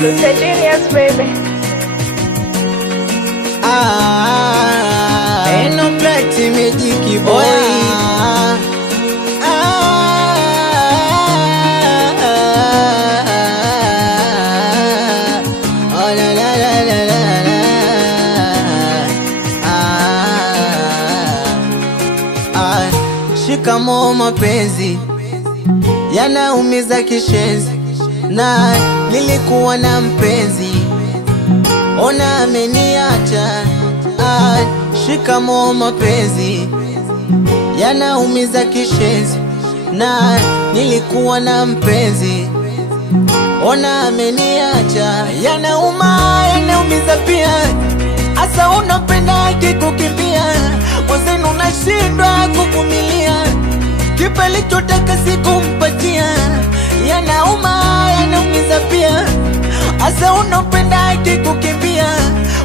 Luta Genius, baby. Eno Plati Magic Boy. Oh la la la la la la. Shikamoo mapenzi yanaumiza kishenzi, na nilikuwa na mpenzi, ona ameniacha. Shikamoo mapenzi yanaumiza kishenzi, na nilikuwa na mpenzi, ona ameniacha. Yanauma, yanaumiza pia, asa unapenda kikukimbia, mwenzenu nashindwa kuvumilia, kipa lichotaka sikumpatia. Yanauma, yanaumiza pia, asa unapenda kikukimbia,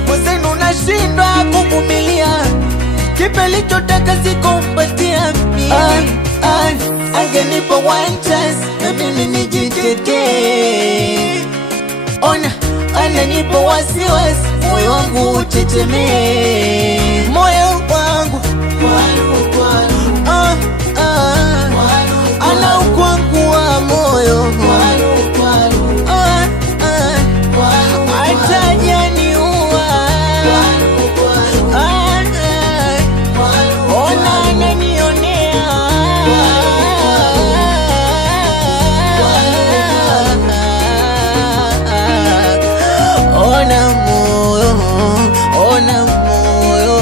mwenzenu nashindwa kuvumilia, kipa lichotaka sikumpatia. Angenipa one chance na mimi nijitetee, ona ananipa wasiwasi, moyo wangu utetemee, moyo wangu anaukwankua moyo, atajaniua, ona ananionea, ona moyo, ona moyo.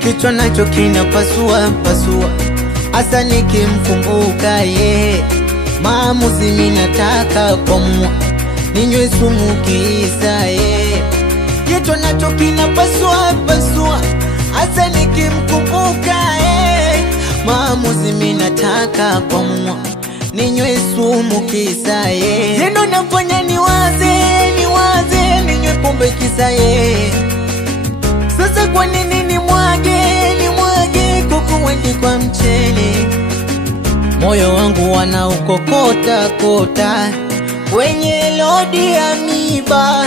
Kichwa nacho kinapasua pasua, asa nikimkumbuka ye, maamuzi minataka kwamua, ninywe sumu kisa ye. Kichwa nacho kinapasua pasua, asa nikimkumbuka ye, maamuzi minataka kwamua, ninywe sumu kisa ye. Yendo nafanya niwaze, ninywe pombe kisa ye. Sasa kwa nini nimwage kuku wendi kwa mchele, moyo wangu wanaukokota kota kwenye lodi ya miba,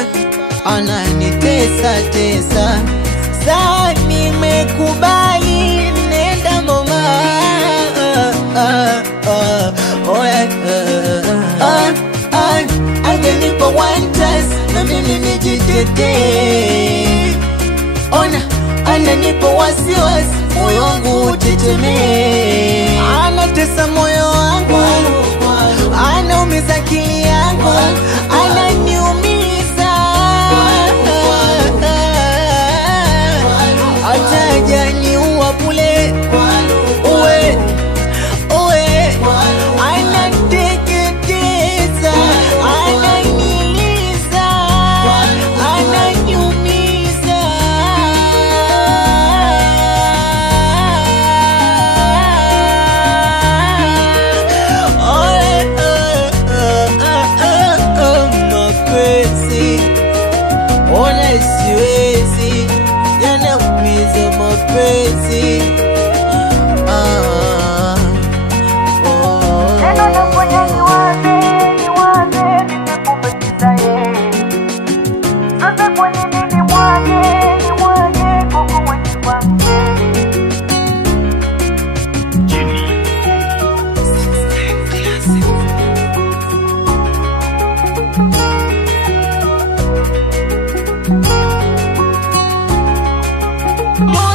ananitesa tesa. Saa nimekubali, nenda mama, angenipa one chance na mimi nijitetee, ona ananipa wasiwasi, moyo wangu utetemee, anatesa moyo wangu, anaumiza akili yangu, ananiumiza, atajaniua bule, anateketeza, ananiliza, ananiumiza. Mapenzi ona siwezi, yanaumiza mapenzi. Neno nafanya niwaze, nimekubakiza ye. Sasa kwa nini nimwage kuku wendi kwa mchele. Oh